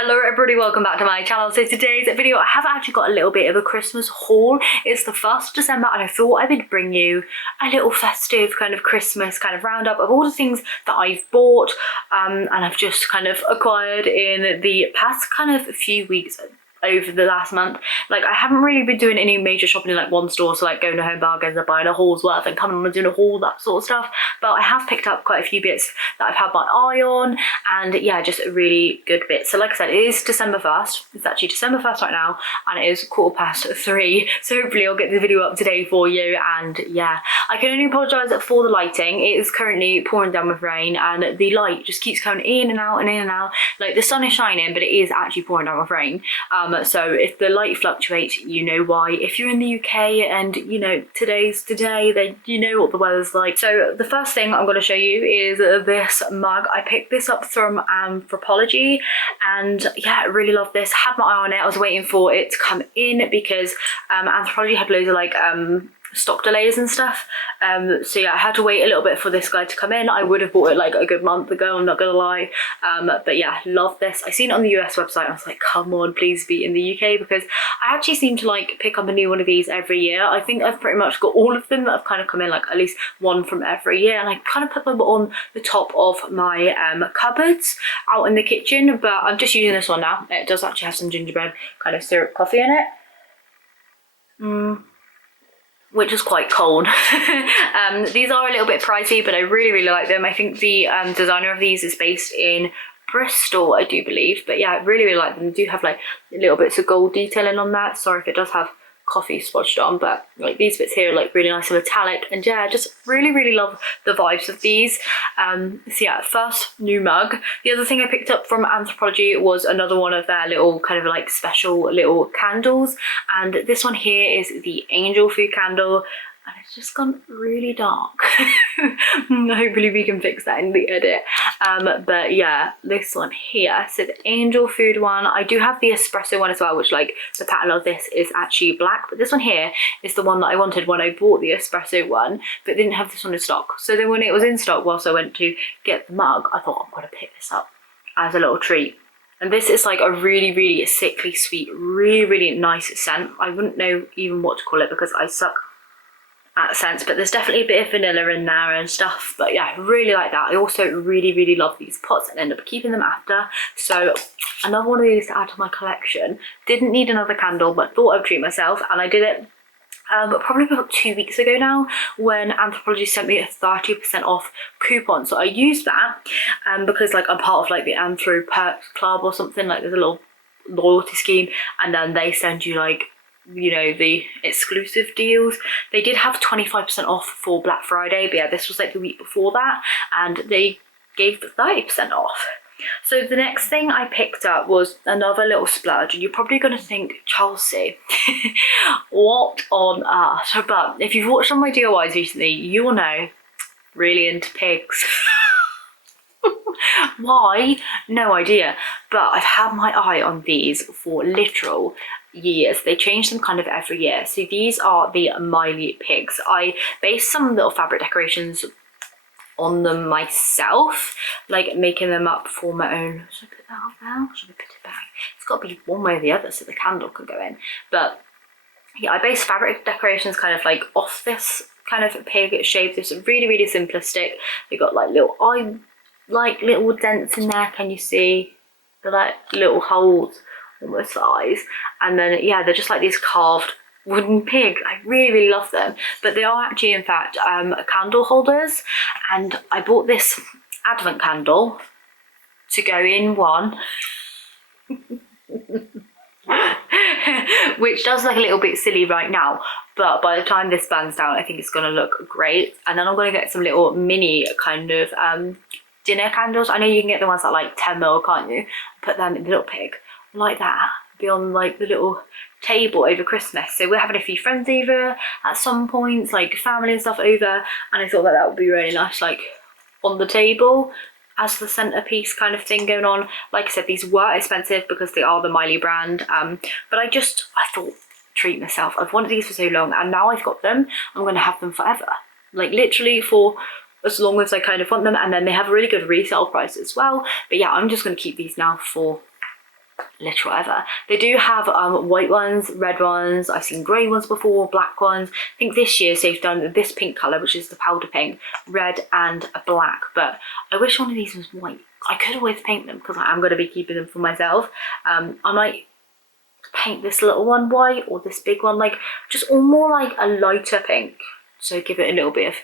Hello everybody, welcome back to my channel. So today's video, I have actually got a little bit of a Christmas haul. It's the 1st of December and I thought I would bring you a little festive kind of Christmas kind of roundup of all the things that I've bought and I've just kind of acquired in the past kind of few weeks over the last month. Like, I haven't really been doing any major shopping in like one store, so like going to Home Bargains and buying a haul's worth and coming on and doing a haul, that sort of stuff. But I have picked up quite a few bits that I've had my eye on, and yeah, just a really good bit. So like I said, it is December 1st. It's actually December 1st right now, and it is 3:15. So hopefully I'll get the video up today for you. And yeah, I can only apologise for the lighting. It is currently pouring down with rain, and the light just keeps coming in and out and in and out. Like, the sun is shining, but it is actually pouring down with rain. So if the light fluctuates, you know why. If you're in the UK and you know today's today, then you know what the weather's like. So the first thing I'm going to show you is this mug. I picked this up from Anthropologie, and yeah, I really love this. Had my eye on it. I was waiting for it to come in because Anthropologie had loads of like stock delays and stuff, so yeah, I had to wait a little bit for this guy to come in. I would have bought it like a good month ago, I'm not gonna lie, but yeah, love this. I seen it on the US website and I was like, come on, please be in the UK, because I actually seem to like pick up a new one of these every year. I think I've pretty much got all of them that have kind of come in, like at least one from every year, and I kind of put them on the top of my cupboards out in the kitchen. But I'm just using this one now. It does actually have some gingerbread kind of syrup coffee in it, which is quite cold. These are a little bit pricey, but I really like them. I think the designer of these is based in Bristol, I do believe. But yeah, I really like them. They do have like little bits of gold detailing on that. Sorry if it does have coffee splotched on, but like these bits here are like really nice and metallic, and yeah, I just really love the vibes of these. So yeah, first new mug. The other thing I picked up from Anthropologie was another one of their little kind of like special little candles, and this one here is the angel food candle, and it's just gone really dark. Hopefully we can fix that in the edit. But yeah, this one here, so the angel food one. I do have the espresso one as well, which like the pattern of this is actually black, but this one here is the one that I wanted when I bought the espresso one, but didn't have this one in stock. So then when it was in stock, whilst I went to get the mug, I thought I'm gonna pick this up as a little treat. And this is like a really sickly sweet, really nice scent. I wouldn't know even what to call it because I suck at scents, but there's definitely a bit of vanilla in there and stuff. But yeah, I really like that. I also really love these pots and end up keeping them after. So another one of these to add to my collection. Didn't need another candle, but thought I'd treat myself, and I did it probably about 2 weeks ago now, when Anthropologie sent me a 30% off coupon. So I used that because like I'm part of like the Anthro Perks Club or something, like there's a little loyalty scheme, and then they send you like, you know, the exclusive deals. They did have 25% off for Black Friday, but yeah, this was like the week before that, and they gave the 30% off. So the next thing I picked up was another little splurge, and you're probably going to think, Chelsey, what on earth? But if you've watched some of my DIYs recently, you will know, really into pigs. Why? No idea. But I've had my eye on these for literal years. They change them kind of every year. So these are the Maileg pigs. I based some little fabric decorations on them myself, like making them up for my own. Should I put that up now? Should I put it back? It's got to be one way or the other so the candle can go in. But yeah, I based fabric decorations kind of like off this kind of pig shape. This is really simplistic. They got like little eye, like little dents in there. Can you see? They're like little holes almost the eyes, and then yeah, they're just like these carved wooden pigs. I really love them, but they are actually in fact candle holders, and I bought this advent candle to go in one which does look a little bit silly right now, but by the time this burns down I think it's gonna look great. And then I'm gonna get some little mini kind of dinner candles. I know you can get the ones that like 10mm, can't you? Put them in the little pig like that, be on like the little table over Christmas. So we're having a few friends over at some points, like family and stuff over, and I thought that would be really nice, like on the table as the centerpiece kind of thing going on. Like I said, these were expensive because they are the Maileg brand, but I thought, treat myself. I've wanted these for so long, and now I've got them, I'm gonna have them forever, like literally for as long as I kind of want them. And then they have a really good resale price as well. But yeah, I'm just gonna keep these now for literal ever. They do have white ones, red ones, I've seen grey ones before, black ones. I think this year they've done this pink colour, which is the powder pink, red and a black, but I wish one of these was white. I could always paint them because I am going to be keeping them for myself. I might paint this little one white or this big one, like just all more like a lighter pink, so give it a little bit of,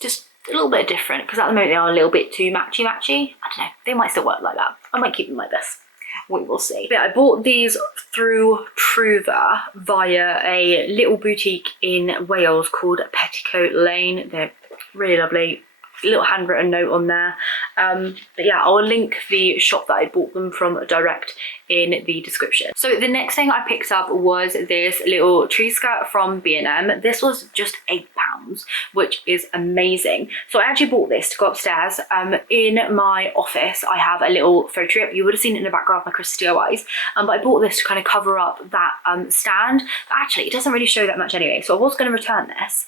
just a little bit different, because at the moment they are a little bit too matchy. I don't know, they might still work like that. I might keep them like this. We will see. But I bought these through Truva via a little boutique in Wales called Petticoat Lane. They're really lovely. Little handwritten note on there. But yeah, I'll link the shop that I bought them from direct in the description. So the next thing I picked up was this little tree skirt from B&M. This was just £8, which is amazing. So I actually bought this to go upstairs. In my office, I have a little photo trip. You would have seen it in the background of my Christmas DIYs. But I bought this to kind of cover up that stand. But actually, it doesn't really show that much anyway. So I was going to return this.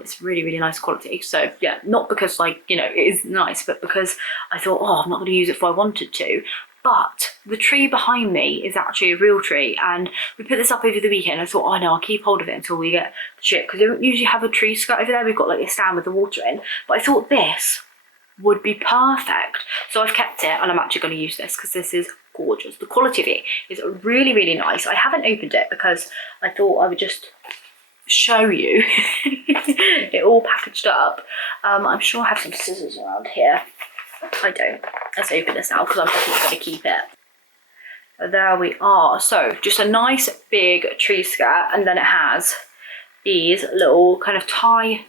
It's really, really nice quality. So yeah, not because like, you know, it is nice, but because I thought, oh, I'm not going to use it if I wanted to. But the tree behind me is actually a real tree, and we put this up over the weekend. I thought, oh no, I'll keep hold of it until we get the chip, because they don't usually have a tree skirt over there. We've got like a stand with the water in, but I thought this would be perfect. So I've kept it, and I'm actually going to use this because this is gorgeous. The quality of it is really, really nice. I haven't opened it because I thought I would just show you it all packaged up. I'm sure I have some scissors around here. I don't. Let's open this now because I'm definitely going to keep it. So there we are. So just a nice big tree skirt, and then it has these little kind of tie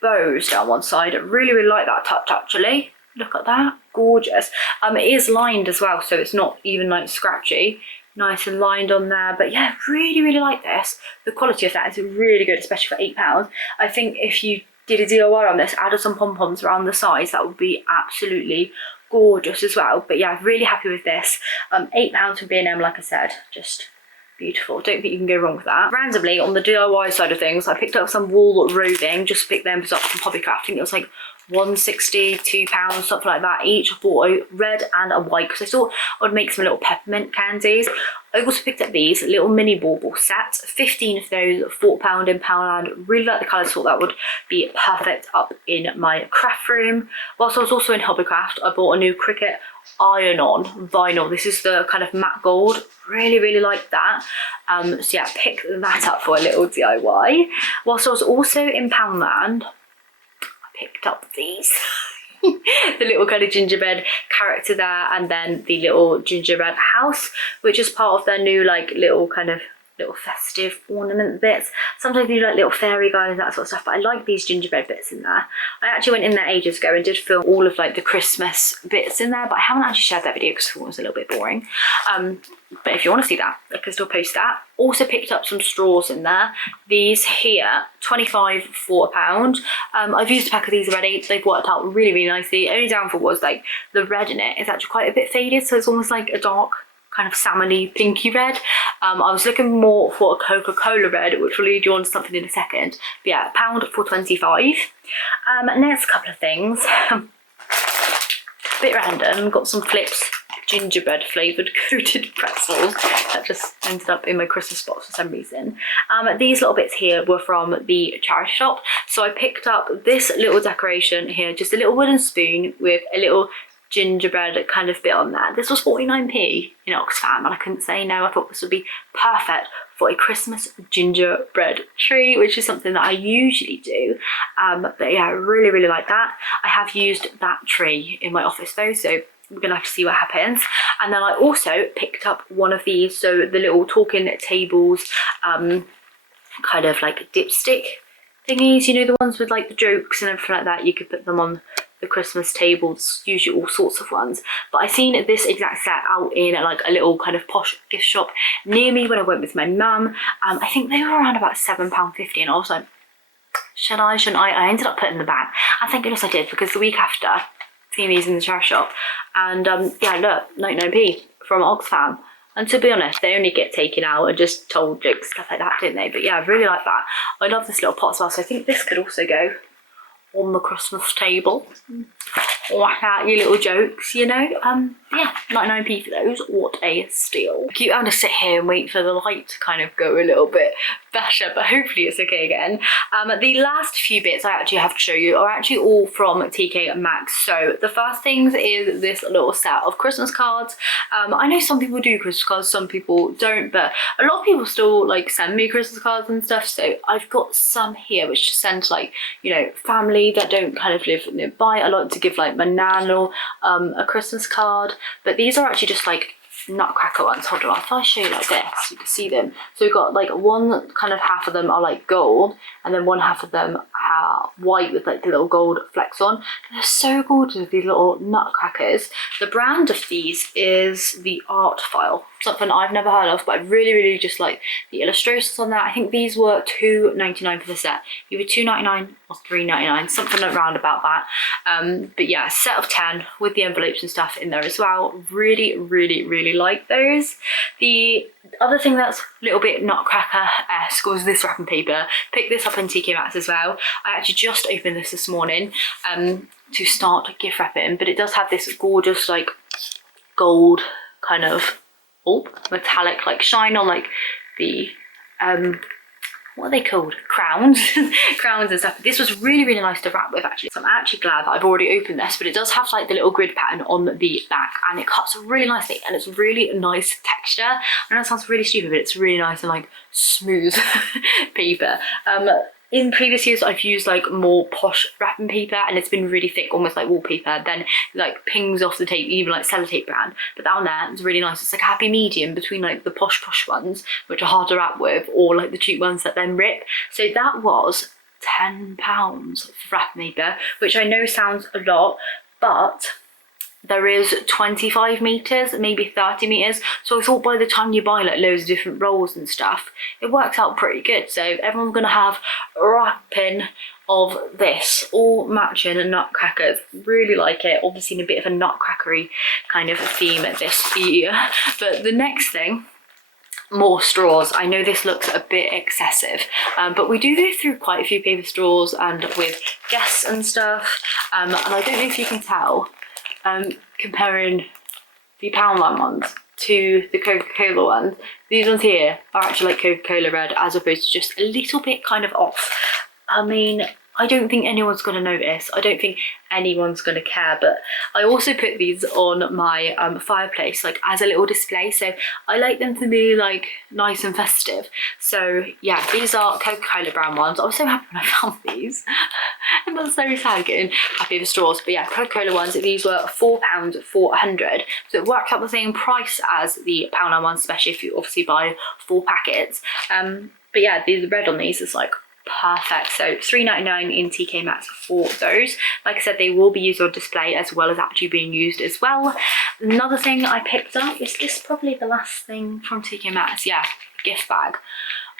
bows down one side. I really, really like that touch actually. Look at that, gorgeous. It is lined as well, so it's not even like scratchy. Nice and lined on there, but yeah, really, really like this. The quality of that is really good, especially for £8. I think if you did a DIY on this, added some pom-poms around the sides, that would be absolutely gorgeous as well. But yeah, really happy with this. £8 from B&M, like I said, just beautiful. Don't think you can go wrong with that. Randomly, on the DIY side of things, I picked up some wool Roving, just picked them up from Hobbycraft. I think it was like £1.60, £2, something like that each. I bought a red and a white because I thought I would make some little peppermint candies. I also picked up these little mini bauble sets, 15 of those, £4 in Poundland. Really like the colours, thought that would be perfect up in my craft room. Whilst I was also in Hobbycraft, I bought a new Cricut iron-on vinyl. This is the kind of matte gold. Really, really like that. So yeah, picked that up for a little DIY. Whilst I was also in Poundland, picked up these. The little kind of gingerbread character there, and then the little gingerbread house, which is part of their new like little kind of little festive ornament bits. Sometimes they do like little fairy guys and that sort of stuff, but I like these gingerbread bits in there. I actually went in there ages ago and did film all of like the Christmas bits in there, but I haven't actually shared that video because it was a little bit boring. But if you want to see that, I can still post that. Also picked up some straws in there. These here, 25 for £1. I've used a pack of these already. They've worked out really, really nicely. Only downfall was like the red in it is actually quite a bit faded, so it's almost like a dark kind of salmony pinky red. I was looking more for a Coca-Cola red, which will lead you on to something in a second. But yeah, £1 for 25. Next couple of things. A bit random, got some Flips gingerbread flavoured coated pretzels that just ended up in my Christmas box for some reason. These little bits here were from the charity shop. So I picked up this little decoration here, just a little wooden spoon with a little gingerbread kind of bit on there. This was 49p in Oxfam, and I couldn't say no. I thought this would be perfect for a Christmas gingerbread tree, which is something that I usually do. But yeah, I really, really like that. I have used that tree in my office though, so we're gonna have to see what happens. And then I also picked up one of these, so the little talking tables, kind of like dipstick thingies, you know, the ones with like the jokes and everything like that. You could put them on the Christmas tables, usually all sorts of ones. But I seen this exact set out in like a little kind of posh gift shop near me when I went with my mum. I think they were around about £7.50, and I was like, should I, shouldn't I? I ended up putting them back, and thank goodness I did, because the week after, seen these in the charity shop, and yeah, look, 99p from Oxfam. And to be honest, they only get taken out and just told jokes, stuff like that, don't they? But yeah, I really like that. I love this little pot as well, so I think this could also go on the Christmas table. Whack out your little jokes, you know. Yeah, 99p for those. What a steal. I keep having to sit here and wait for the light to kind of go a little bit better, but hopefully it's okay again. The last few bits I actually have to show you are actually all from TKMAXX. So the first things is this little set of Christmas cards. I know some people do Christmas cards, some people don't, but a lot of people still like send me Christmas cards and stuff. So I've got some here which send to, like, you know, family that don't kind of live nearby. I like to give like my nan or a Christmas card, but these are actually just like Nutcracker ones. Hold on, if I show you like this, you can see them. So we've got like one kind of half of them are like gold, and then one half of them are white with like the little gold flecks on. They're so gorgeous, these little Nutcrackers. The brand of these is the Art File, something I've never heard of, but I really just like the illustrations on that. I think these were $2.99 for the set, either $2.99 or $3.99, something around about that. But yeah, set of 10 with the envelopes and stuff in there as well. Really like those. The other thing that's a little bit Nutcracker-esque was this wrapping paper. Picked this up in TKMAXX as well. I actually just opened this morning to start gift wrapping, but it does have this gorgeous like gold kind of metallic like shine on like the what are they called? Crowns. Crowns and stuff. This was really nice to wrap with actually. So I'm actually glad that I've already opened this, but it does have like the little grid pattern on the back, and it cuts really nicely, and it's really nice texture. I know it sounds really stupid, but it's really nice and like smooth paper. In previous years I've used like more posh wrapping paper, and it's been really thick, almost like wallpaper, then like pings off the tape, even like sellotape brand. But down there it's really nice. It's like a happy medium between like the posh ones, which are hard to wrap with, or like the cheap ones that then rip. So that was £10 for wrapping paper, which I know sounds a lot, but there is 25 meters, maybe 30 meters. So I thought by the time you buy like loads of different rolls and stuff, it works out pretty good. So everyone's gonna have wrapping of this, all matching Nutcrackers. Really like it. Obviously in a bit of a Nutcrackery kind of theme this year. But the next thing, more straws. I know this looks a bit excessive, but we do go through quite a few paper straws and with guests and stuff. And I don't know if you can tell, comparing the Poundland ones to the Coca-Cola ones, these ones here are actually like Coca-Cola red, as opposed to just a little bit kind of off. I mean, I don't think anyone's going to notice. I don't think anyone's going to care, but I also put these on my fireplace like as a little display, so I like them to be like nice and festive. So yeah, these are Coca-Cola brown ones. I was so happy when I found these. And that's so sad getting happy with straws. But yeah, Coca-Cola ones, these were £4 for 100, so it worked out the same price as the Poundland ones, especially if you obviously buy 4 packets. But yeah, the red on these is like perfect. So £3.99 in TKMAXX for those. Like I said, they will be used on display as well as actually being used as well. Another thing I picked up, is this probably the last thing from TKMAXX? Yeah, gift bag.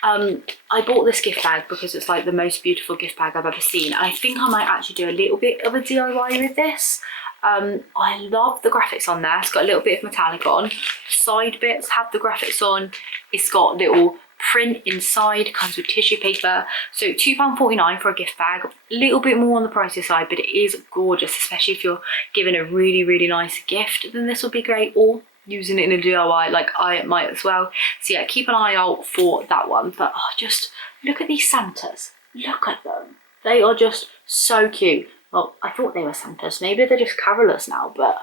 I bought this gift bag because it's like the most beautiful gift bag I've ever seen. I think I might actually do a little bit of a DIY with this. I love the graphics on there. It's got a little bit of metallic on. The side bits have the graphics on. It's got little print inside, comes with tissue paper. So £2.49 for a gift bag. A little bit more on the pricey side, but it is gorgeous, especially if you're giving a really nice gift. Then this will be great, or using it in a DIY like I might as well. So yeah, keep an eye out for that one. But just look at these Santas. Look at them. They are just so cute. Well, I thought they were Santas. Maybe they're just carolers now, but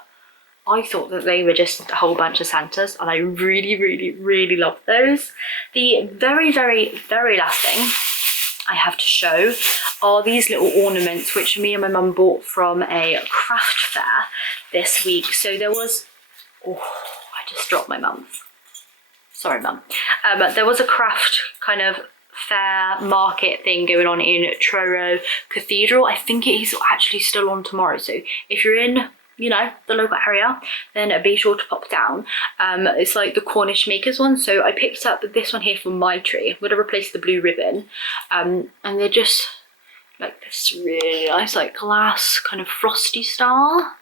I thought that they were just a whole bunch of Santas, and I really love those. The very last thing I have to show are these little ornaments, which me and my mum bought from a craft fair this week. So there was, oh, I just dropped my mum. Sorry, mum. There was a craft kind of fair market thing going on in Truro Cathedral. I think it is actually still on tomorrow. So if you're in, you know, the local area, then be sure to pop down. It's like the Cornish makers one, so I picked up this one here from My Tree. I'm going to replace the blue ribbon, and they're just like this really nice like glass kind of frosty star.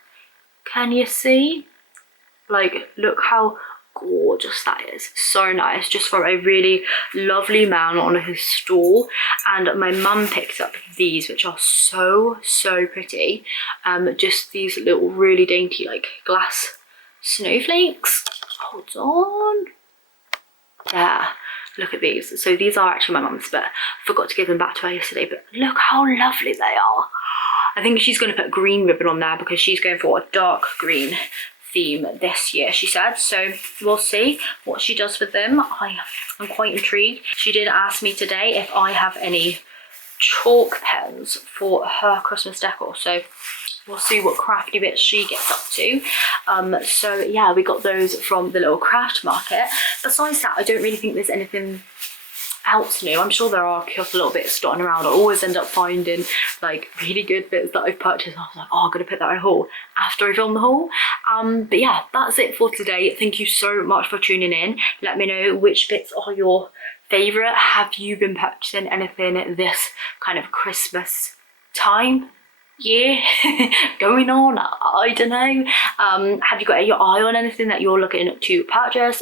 Can you see? Like, look how gorgeous that is. So nice, just from a really lovely man on his stall. And my mum picked up these, which are so pretty. Just these little really dainty like glass snowflakes. Hold on. There, look at these. So these are actually my mum's, but I forgot to give them back to her yesterday, but look how lovely they are. I think she's going to put green ribbon on there because she's going for a dark green theme this year, she said. So we'll see what she does with them. I'm quite intrigued. She did ask me today if I have any chalk pens for her Christmas decor, so we'll see what crafty bits she gets up to. So yeah, we got those from the little craft market. Besides that, I don't really think there's anything else new. I'm sure there are a couple little bits dotting around. I always end up finding like really good bits that I've purchased. I was like, oh, I'm gonna put that in a haul after I film the haul. But yeah, that's it for today. Thank you so much for tuning in. Let me know which bits are your favorite. Have you been purchasing anything this kind of Christmas time? Yeah, going on, I don't know. Have you got your eye on anything that you're looking to purchase?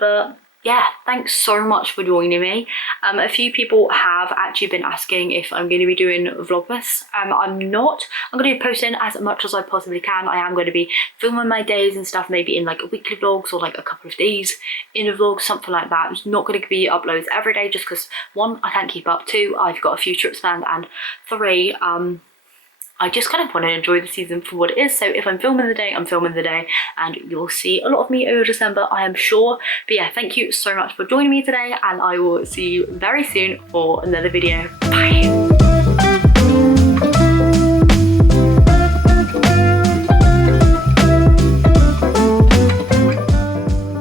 But yeah, thanks so much for joining me. A few people have actually been asking if I'm going to be doing Vlogmas. I'm not. I'm going to be posting as much as I possibly can. I am going to be filming my days and stuff, maybe in like weekly vlogs or like a couple of days in a vlog, something like that. It's not going to be uploads every day just because, one, I can't keep up, two, I've got a few trips planned, and three, I just kind of want to enjoy the season for what it is. So if I'm filming the day, I'm filming the day, and you'll see a lot of me over December, I am sure. But yeah, thank you so much for joining me today, and I will see you very soon for another video. Bye.